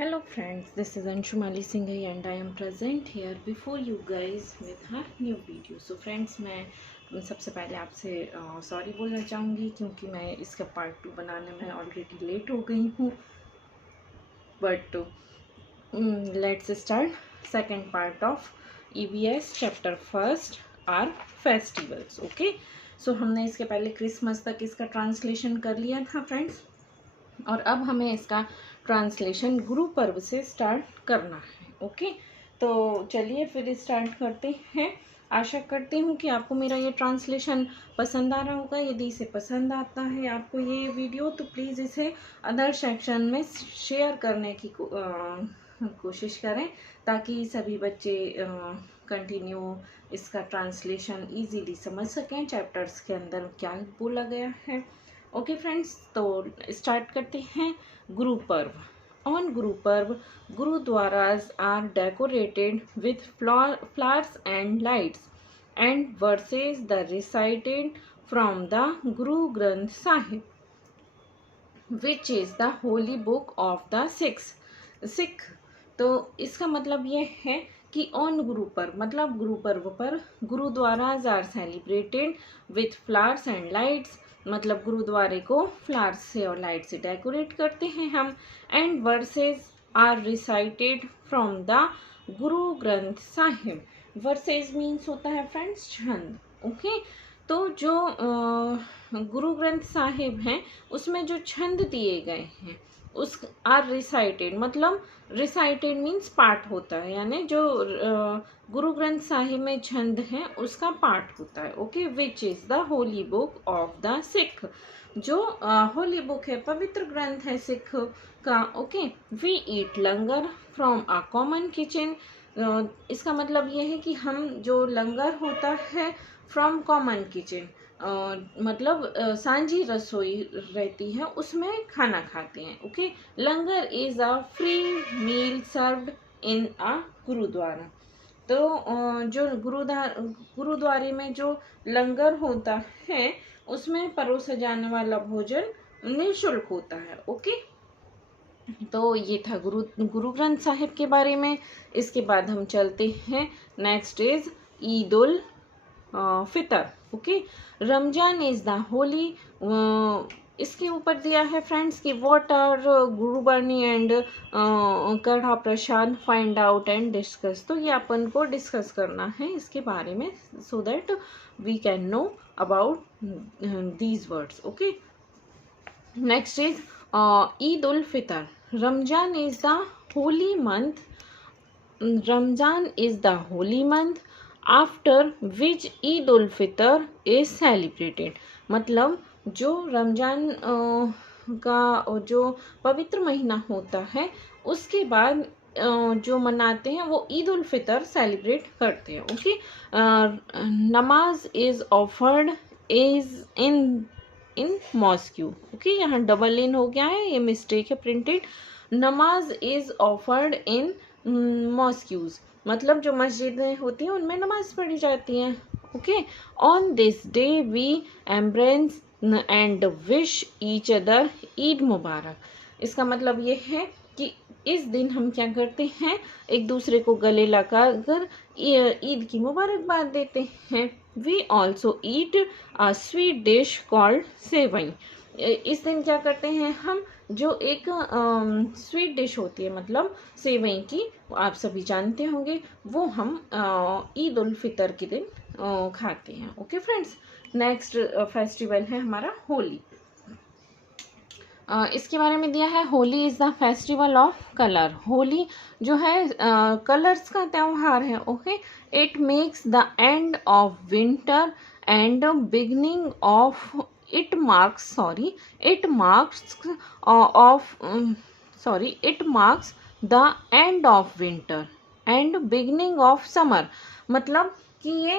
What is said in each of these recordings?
Hello friends, this is Anshumali Singhai and I am present here before you guys with her new video. So friends, मैं सबसे पहले आपसे sorry बोलना चाहूँगी क्योंकि मैं इसका पार्ट 2 बनाने में ऑलरेडी लेट हो गई हूँ. But let's start second part of EVS chapter first our festivals. Okay, so हमने इसके पहले क्रिसमस तक इसका ट्रांसलेशन कर लिया था फ्रेंड्स, और अब हमें इसका ट्रांसलेशन गुरु पर्व से स्टार्ट करना है. ओके, तो चलिए फिर स्टार्ट करते हैं. आशा करती हूँ कि आपको मेरा ये ट्रांसलेशन पसंद आ रहा होगा. यदि इसे पसंद आता है आपको ये वीडियो, तो प्लीज़ इसे अदर सेक्शन में शेयर करने की कोशिश करें ताकि सभी बच्चे कंटिन्यू इसका ट्रांसलेशन इजीली समझ सकें, चैप्टर्स के अंदर क्या बोला गया है. ओके फ्रेंड्स, तो स्टार्ट करते हैं. Guru Parv. On Guru Parv, gurdwaras are decorated with flowers and lights and verses the recited from the Guru Granth Sahib, which is the holy book of the Sikh. तो इसका मतलब ये है कि ऑन गुरु पर्व मतलब गुरु पर्व पर gurdwaras are celebrated with flowers and lights, मतलब गुरुद्वारे को फ्लावर्स से और लाइट से डेकोरेट करते हैं हम. And verses are recited from the Guru Granth Sahib. Versus means होता है फ्रेंड्स छंद. ओके, तो जो गुरु ग्रंथ साहिब हैं उसमें जो छंद दिए गए हैं उस आर रिसाइटेड, मतलब रिसाइटेड मीन्स पाठ होता है, यानी जो गुरु ग्रंथ साहिब में छंद है उसका पाठ होता है. Okay, which is the holy book of the Sikh, जो होली बुक है, पवित्र ग्रंथ है सिख का. Okay, we eat langar from a common kitchen. इसका मतलब ये है कि हम जो लंगर होता है फ्रॉम कॉमन किचन, मतलब सांझी रसोई रहती है उसमें खाना खाते हैं. Okay, langar is a free meal served in a gurdwara. तो जो गुरुद्वारे में जो लंगर होता है उसमें परोसा जाने वाला भोजन निःशुल्क होता है. ओके, तो ये था गुरु ग्रंथ साहिब के बारे में. इसके बाद हम चलते हैं. Next is Eid ul Fitr. Okay, Ramzan is the holy. इसके ऊपर दिया है फ्रेंड्स कि what are Gurbani and kada prasad, find out and discuss. तो ये अपन को डिस्कस करना है इसके बारे में, so that we can know about these words. Okay, next is Eid ul Fitr. Ramzan is the holy month. Ramzan is the holy month after which Eid ul Fitr is celebrated. मतलब जो रमजान का जो पवित्र महीना होता है उसके बाद जो मनाते हैं वो ईद उल फितर सेलिब्रेट करते हैं. ओके, नमाज is offered is in mosque. Okay, यहाँ डबल इन हो गया है, ये मिस्टेक है प्रिंटेड. नमाज इज ऑफर्ड इन मॉस्क्यूज, मतलब जो मस्जिदें होती हैं उनमें नमाज पढ़ी जाती हैं. Okay, on this day we embrace and wish each other Eid Mubarak. इसका मतलब ये है कि इस दिन हम क्या करते हैं, एक दूसरे को गले लगाकर ईद की मुबारकबाद देते हैं. We also eat a sweet dish called sevai. इस दिन क्या करते हैं हम, जो एक स्वीट डिश होती है मतलब सेवई की, आप सभी जानते होंगे, वो हम ईद उल फितर के दिन खाते हैं. ओके फ्रेंड्स, नेक्स्ट फेस्टिवल है हमारा होली. इसके बारे में दिया है Holi is the festival of colour. Holi जो है कलर्स का त्यौहार है. Okay, it makes the end of winter and beginning of it marks the end of winter and beginning of summer. मतलब कि ये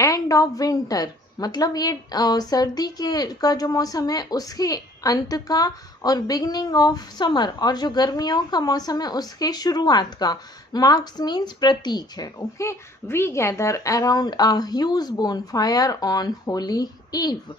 एंड ऑफ विंटर मतलब ये सर्दी का जो मौसम है उसके अंत का, और बिगनिंग ऑफ समर और जो गर्मियों का मौसम है उसके शुरुआत का. मार्क्स मीन्स प्रतीक है. Okay, we gather around a huge bonfire on Holi eve.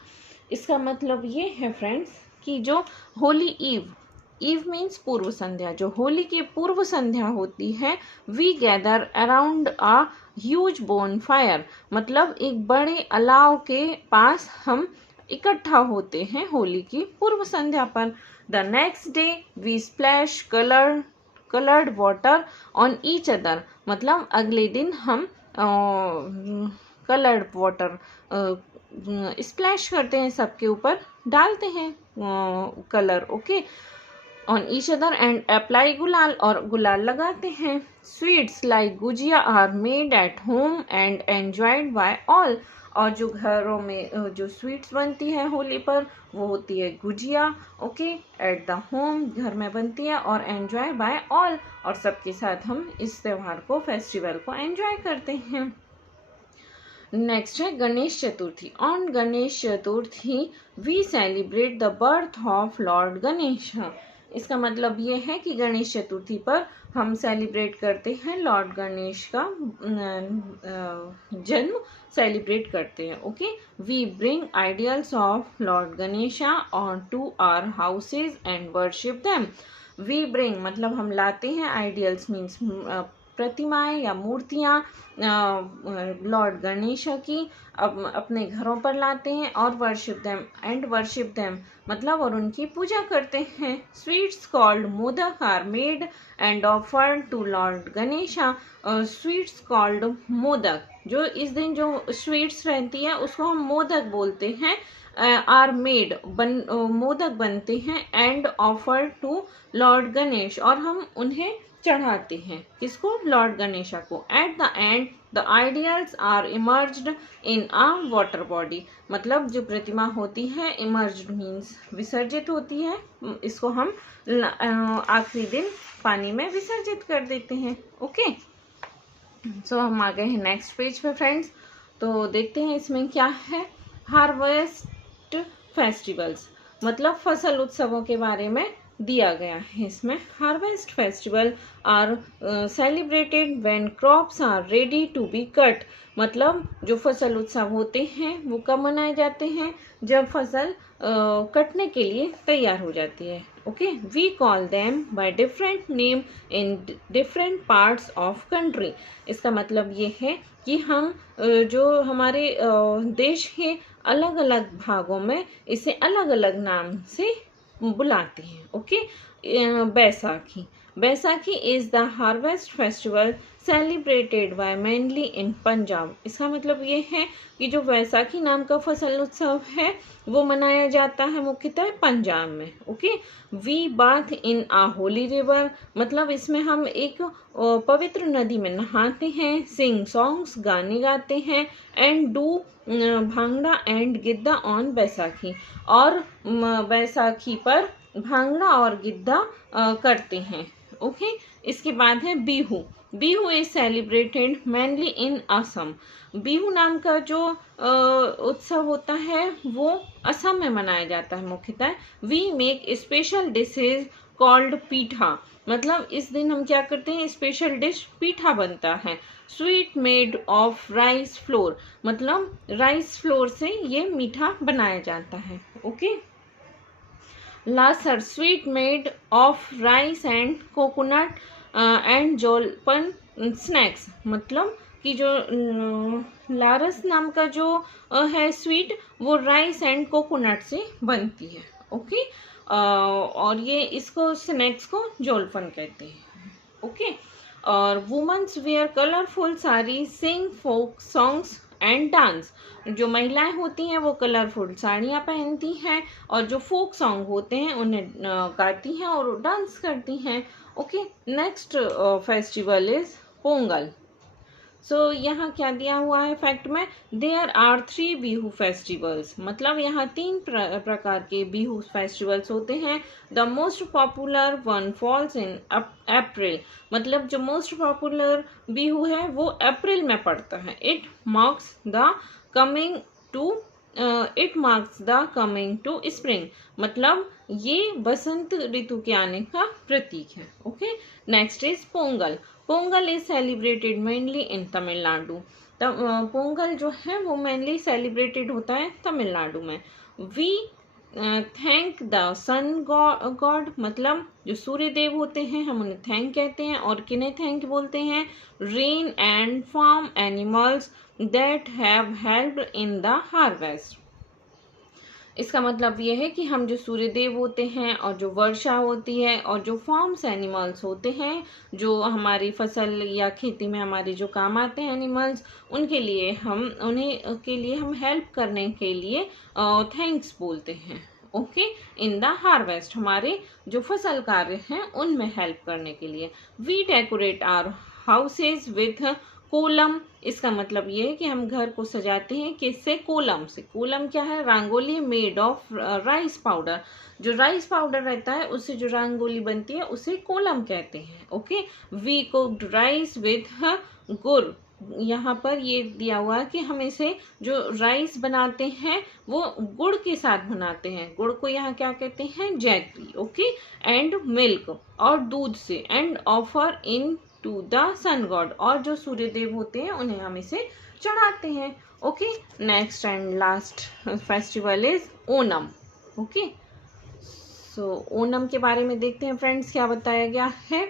इसका मतलब ये है फ्रेंड्स कि जो होली ईव ईव मीन्स पूर्व संध्या, जो होली की पूर्व संध्या होती है। We gather around a huge bonfire, मतलब एक बड़े अलाव के पास हम इकट्ठा होते हैं होली की पूर्व संध्या पर। The next day we splash coloured water on each other, मतलब अगले दिन हम कलर्ड वाटर स्प्लैश करते हैं, सबके ऊपर डालते हैं colour, okay, on each other and apply gulal, और गुलाल लगाते हैं। Sweets like gujiya are made at home and enjoyed by all, और जो घरों में जो स्वीट्स बनती है होली पर वो होती है gujiya, okay, at the home, घर में बनती है, और एंजॉय बाय ऑल, और सबके साथ हम इस त्यौहार को, फेस्टिवल को एंजॉय करते हैं। नेक्स्ट है Ganesh Chaturthi. On Ganesh Chaturthi we celebrate the birth of Lord Ganesh. इसका मतलब ये है कि गणेश चतुर्थी पर हम सेलिब्रेट करते हैं लॉर्ड गणेश का जन्म सेलिब्रेट करते हैं, okay. We bring ideals of lord Ganesha on to our houses and worship them. We bring मतलब हम लाते हैं, आइडियल्स मीन्स प्रतिमाएं या मूर्तियां लॉर्ड गणेश की अपने घरों पर लाते हैं, और वर्शिप देम मतलब और उनकी पूजा करते हैं। Sweets called modak are made and offered to lord Ganesha. Sweets called modak, जो इस दिन जो स्वीट्स रहती है उसको हम मोदक बोलते हैं, आर मेड मोदक बनते हैं, and offered to lord Ganesh, और हम उन्हें चढ़ाते हैं, किसको, लॉर्ड गणेशा को। At the end the ideals are emerged in a water body, मतलब जो प्रतिमा होती है, इमर्ज्ड मीन्स विसर्जित होती है, इसको हम आखिरी दिन पानी में विसर्जित कर देते हैं, ओके। सो हम आ गए हैं नेक्स्ट पेज पे फ्रेंड्स, तो देखते हैं इसमें क्या है। हार्वेस्ट फेस्टिवल्स, मतलब फसल उत्सवों के बारे में दिया गया है इसमें। Harvest festival are celebrated when crops are ready to be cut, मतलब जो फसल उत्सव होते हैं वो कब मनाए जाते हैं, जब फसल कटने के लिए तैयार हो जाती है, okay. We call them by different name in different parts of country. इसका मतलब ये है कि हम जो हमारे देश के अलग अलग भागों में इसे अलग अलग नाम से बुलाते हैं, okay. Baisakhi, Baisakhi is the harvest festival celebrated by mainly इन पंजाब। इसका मतलब ये है कि जो बैसाखी नाम का फसल उत्सव है वो मनाया जाता है मुख्यतः पंजाब में, okay. We bath in a holy river, मतलब इसमें हम एक पवित्र नदी में नहाते हैं। सिंग सॉन्ग्स, गाने गाते हैं। And do bhangra and Giddha on Baisakhi, और बैसाखी पर भांगड़ा और गिद्दा करते हैं, ओके। इसके बाद है Bihu. Bihu is celebrated mainly इन असम। बिहू नाम का जो उत्सव होता है वो असम में मनाया जाता है मुख्यतः। We make special dishes called pitha, मतलब इस दिन हम क्या करते हैं, स्पेशल डिश पीठा बनता है। Sweet made of rice flour, मतलब राइस फ्लोर से ये मीठा बनाया जाता है, ओके। लासर, sweet made of rice and coconut and jolpan snacks, मतलब कि जो लारस नाम का जो है स्वीट, वो राइस एंड कोकोनट से बनती है, ओके। और ये इसको स्नैक्स को जोलपन कहते हैं, ओके। और womens wear colourful sari, sing folk songs and dance. जो महिलाएं होती हैं वो कलरफुल साड़ियाँ पहनती हैं, और जो फोक सॉन्ग होते हैं उन्हें गाती हैं और डांस करती हैं, okay. Next festival is Pongal. So यहाँ क्या दिया हुआ है फैक्ट में, देयर आर 3 बिहू फेस्टिवल्स, मतलब यहाँ 3 प्रकार के बिहू फेस्टिवल्स होते हैं। The most popular one falls in April, मतलब जो मोस्ट पॉपुलर बिहू है वो अप्रैल में पड़ता है। It marks the coming to spring, मतलब ये बसंत ऋतु के आने का प्रतीक है, okay. Next is Pongal. Pongal is celebrated mainly in Tamil Nadu. Pongal जो है वो मेनली सेलिब्रेटेड होता है तमिलनाडु में। We thank the sun god, मतलब जो सूर्य देव होते हैं हम उन्हें थैंक कहते हैं। और किन्हें थैंक बोलते हैं? Rain and farm animals that have helped in the harvest. इसका मतलब ये है कि हम जो सूर्य देव होते हैं और जो वर्षा होती है और जो फार्म्स एनिमल्स होते हैं, जो हमारी फसल या खेती में हमारे जो काम आते हैं एनिमल्स, उनके लिए हम हेल्प करने के लिए थैंक्स बोलते हैं। ओके, इन द हार्वेस्ट, हमारे जो फसल कार्य हैं उनमें हेल्प करने के लिए। We decorate our houses with kolam. इसका मतलब ये है कि हम घर को सजाते हैं किससे? कोलम से। कोलम क्या है? Rangoli made of rice powder. जो राइस पाउडर रहता है उससे जो रंगोली बनती है उसे कोलम कहते हैं। Okay, we cooked rice with gur. यहाँ पर ये दिया हुआ है कि हम इसे जो राइस बनाते हैं वो गुड़ के साथ बनाते हैं। गुड़ को यहाँ क्या कहते हैं? जैगरी। ओके, एंड मिल्क, और दूध से। And offer in to the sun god, और जो सूर्य देव होते हैं उन्हें हम इसे चढ़ाते हैं। Okay, next and last festival is Onam. Okay, so Onam के बारे में देखते हैं फ्रेंड्स क्या बताया गया है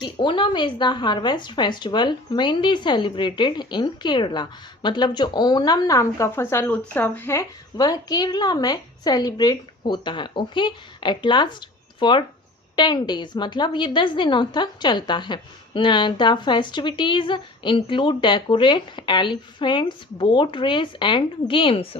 कि Onam is the harvest festival mainly celebrated in Kerala. मतलब जो ओनम नाम का फसल उत्सव है वह केरला में सेलिब्रेट होता है। Okay, at last for 10 days, मतलब ये 10 दिनों तक चलता है। The festivities include decorate elephants, boat race and games.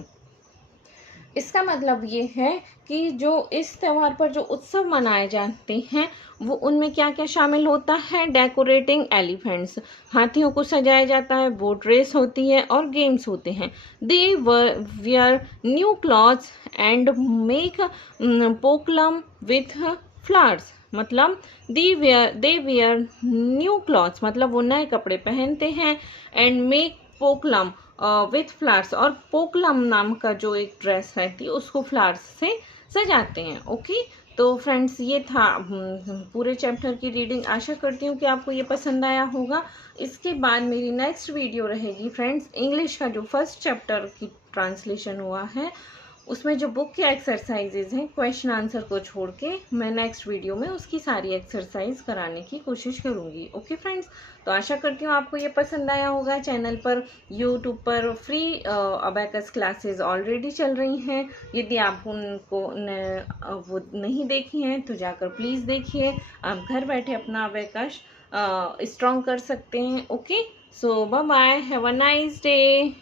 इसका मतलब ये है कि जो इस त्यौहार पर जो उत्सव मनाए जाते हैं वो उनमें क्या क्या शामिल होता है? डेकोरेटिंग एलिफेंट्स, हाथियों को सजाया जाता है, बोट रेस होती है और गेम्स होते हैं। They wear new clothes and make pookalam with flowers. मतलब दे वेयर न्यू क्लॉथ्स, मतलब वो नए कपड़े पहनते हैं। And make pookalam with flowers, और पोकलम नाम का जो एक ड्रेस रहती है उसको फ्लावर्स से सजाते हैं। ओके, तो फ्रेंड्स ये था पूरे चैप्टर की रीडिंग। आशा करती हूँ कि आपको ये पसंद आया होगा। इसके बाद मेरी नेक्स्ट वीडियो रहेगी फ्रेंड्स इंग्लिश का जो फर्स्ट चैप्टर की ट्रांसलेशन हुआ है उसमें जो बुक के एक्सरसाइजेज हैं क्वेश्चन आंसर को छोड़ के, मैं नेक्स्ट वीडियो में उसकी सारी एक्सरसाइज कराने की कोशिश करूँगी। ओके फ्रेंड्स, तो आशा करती हूँ आपको ये पसंद आया होगा। चैनल पर यूट्यूब पर फ्री अबैकस क्लासेस ऑलरेडी चल रही हैं। यदि आप उनको वो नहीं देखी हैं तो जाकर प्लीज़ देखिए। आप घर बैठे अपना अबैकस स्ट्रॉन्ग कर सकते हैं। Okay, so bye bye, have a nice day.